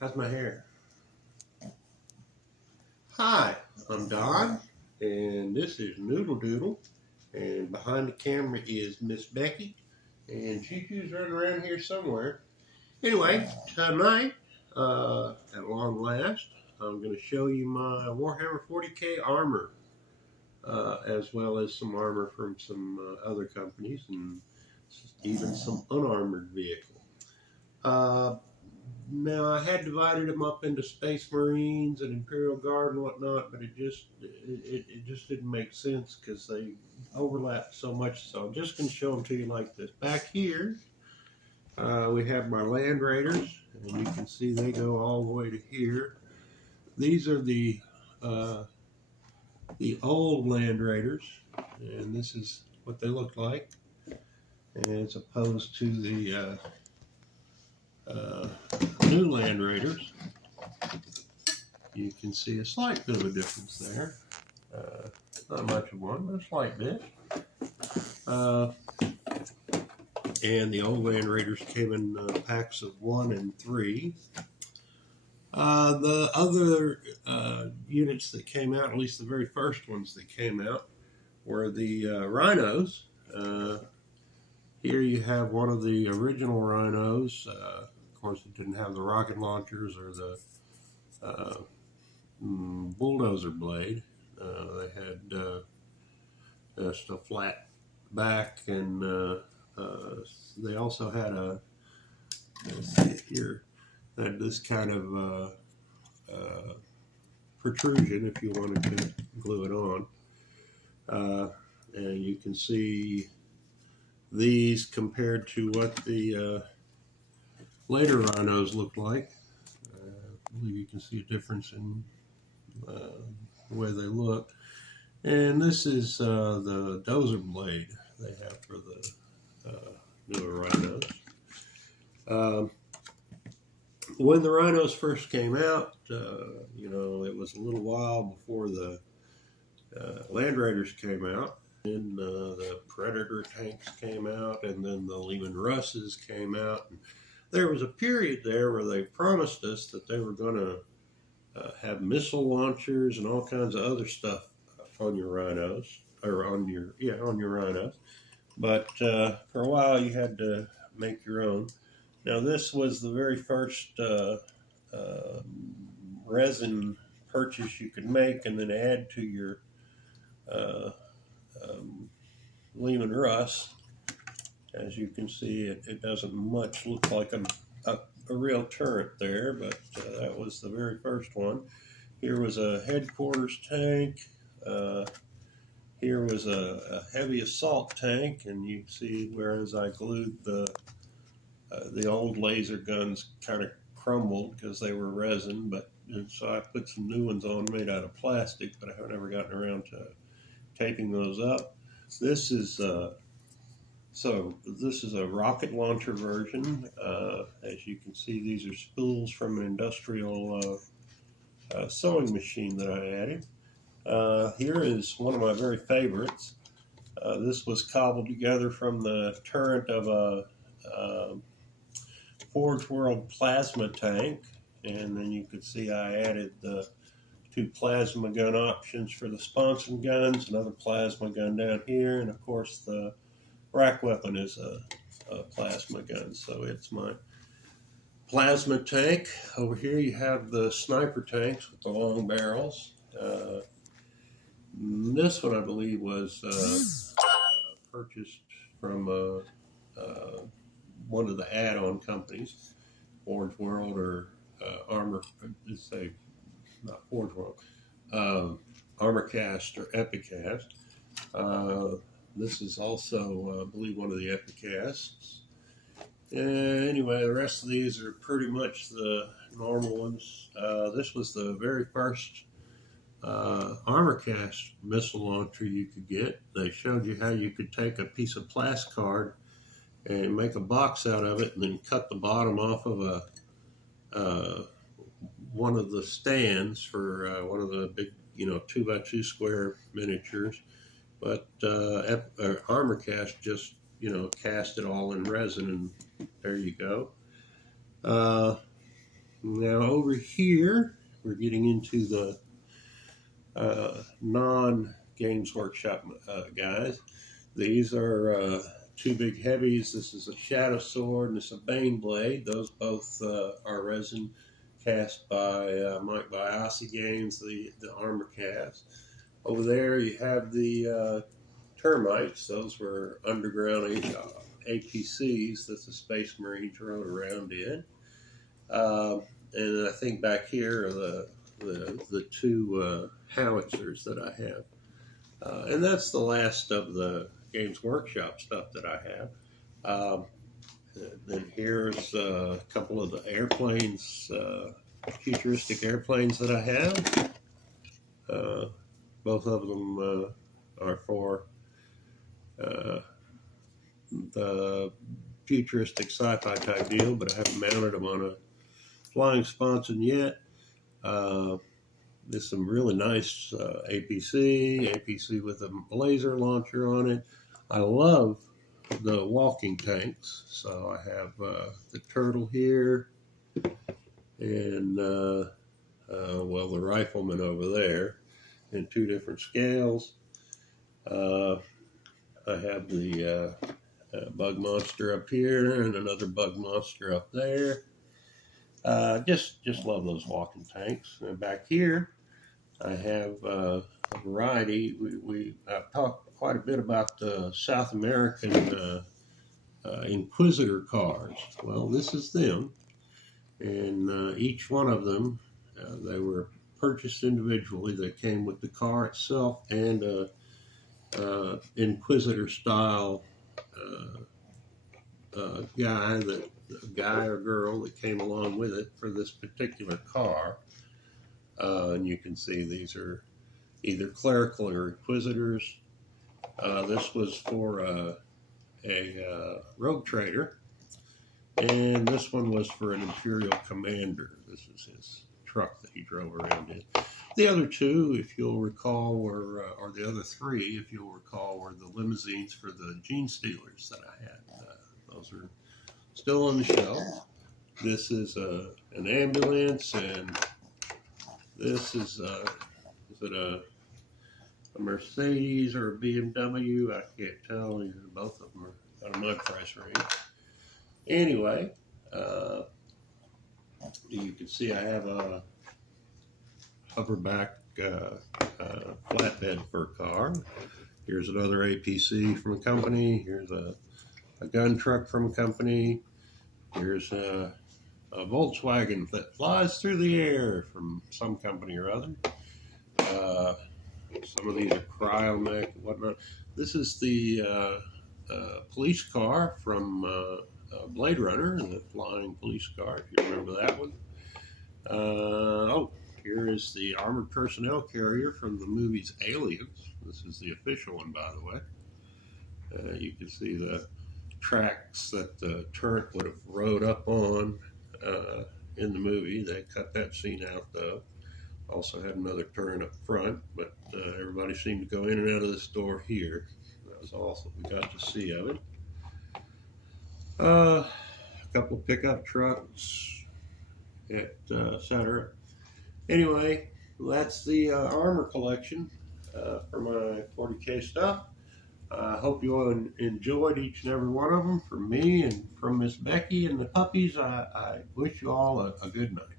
How's my hair? Hi, I'm Don, and this is Noodle Doodle, and behind the camera is Miss Becky, and Choo-Choo's running around here somewhere. Anyway, tonight, at long last, I'm going to show you my Warhammer 40K armor, as well as some armor from some other companies, and even some unarmored vehicle. Now I had divided them up into Space Marines and Imperial Guard and whatnot, but it just didn't make sense because they overlapped so much. So I'm just going to show them to you like this. Back here, we have my Land Raiders, and you can see they go all the way to here. These are the old Land Raiders, and this is what they look like, as opposed to the new Land Raiders. You can see a slight bit of a difference there. Not much of one, but a slight bit. And the old Land Raiders came in packs of 1 and 3. The other units that came out, at least the very first ones that came out, were the Rhinos. Here you have one of the original Rhinos. Of course, it didn't have the rocket launchers or the bulldozer blade. They had just a flat back, and they also had a, let's see it here, had this kind of protrusion if you wanted to glue it on. And you can see these compared to what the later Rhinos looked like. I believe you can see a difference in the way they look. And this is the dozer blade they have for the newer Rhinos. When the Rhinos first came out, it was a little while before the Land Raiders came out. Then the Predator tanks came out, and then the Leman Russes came out. And there was a period there where they promised us that they were going to have missile launchers and all kinds of other stuff on your Rhinos, or on your Rhinos. But for a while, you had to make your own. Now, this was the very first resin purchase you could make and then add to your Leman Russ. As you can see, it doesn't much look like a real turret there, but that was the very first one. Here was a headquarters tank. Here was a heavy assault tank, and you see whereas I glued the old laser guns kind of crumbled because they were resin, and so I put some new ones on made out of plastic, but I haven't ever gotten around to taping those up. This is this is a rocket launcher version. As you can see, these are spools from an industrial sewing machine that I added. Here is one of my very favorites. This was cobbled together from the turret of a Forge World plasma tank, and then you can see I added the 2 plasma gun options for the sponson guns, another plasma gun down here, and of course the rack weapon is a plasma gun. So it's my plasma tank. Over here you have the sniper tanks with the long barrels. This one I believe was purchased from one of the add-on companies, Forge World or Armor, let's say not Forge World, Armorcast or Epicast. This is also, I believe, one of the Epicasts. Anyway, the rest of these are pretty much the normal ones. This was the very first Armorcast missile launcher you could get. They showed you how you could take a piece of plascard and make a box out of it and then cut the bottom off of one of the stands for one of the big 2x2 square miniatures. But Armorcast just cast it all in resin, and there you go. Now over here, we're getting into the non-Games Workshop guys. These are two big heavies. This is a Shadow Sword and this is a Bane Blade. Those both are resin cast by Mike Biasi Games, the armor cast. Over there you have the termites. Those were underground APCs that the Space Marines rode around in. And I think back here are the two howitzers that I have. And that's the last of the Games Workshop stuff that I have. Then here's a couple of the airplanes, futuristic airplanes that I have. Both of them are for the futuristic sci-fi type deal, but I haven't mounted them on a flying sponson yet. There's some really nice APC with a laser launcher on it. I love the walking tanks, so I have the turtle here, and well, the rifleman over there in two different scales. I have the bug monster up here and another bug monster up there. Just love those walking tanks. And back here, I have a variety. I've talked quite a bit about the South American Inquisitor cars. Well, this is them, and each one of them, they were purchased individually. They came with the car itself and Inquisitor style guy or girl that came along with it for this particular car. And you can see these are either clerical or inquisitors. This was for a rogue trader, and this one was for an Imperial commander. This is his truck that he drove around in. The other two, if you'll recall, were, or the other three, if you'll recall, were the limousines for the Gene Stealers that I had. Those are still on the shelf. This is an ambulance, and this is it a Mercedes or a BMW? I can't tell. Both of them are out of my price range. Anyway, you can see I have a hoverback flatbed for a car. Here's another APC from a company. Here's a gun truck from a company. Here's a Volkswagen that flies through the air from some company or other. Some of these are Cryomech and whatnot. This is the police car from Blade Runner, the flying police car, if you remember that one. Oh, here is the armored personnel carrier from the movies Aliens. This is the official one, by the way. You can see the tracks that the turret would have rode up on in the movie. They cut that scene out, though. Also had another turret up front, but everybody seemed to go in and out of this door here. That was all we got to see of it. A couple of pickup trucks, etc. Anyway, that's the armor collection for my 40K stuff. I hope you all enjoyed each and every one of them. From me and from Miss Becky and the puppies, I wish you all a good night.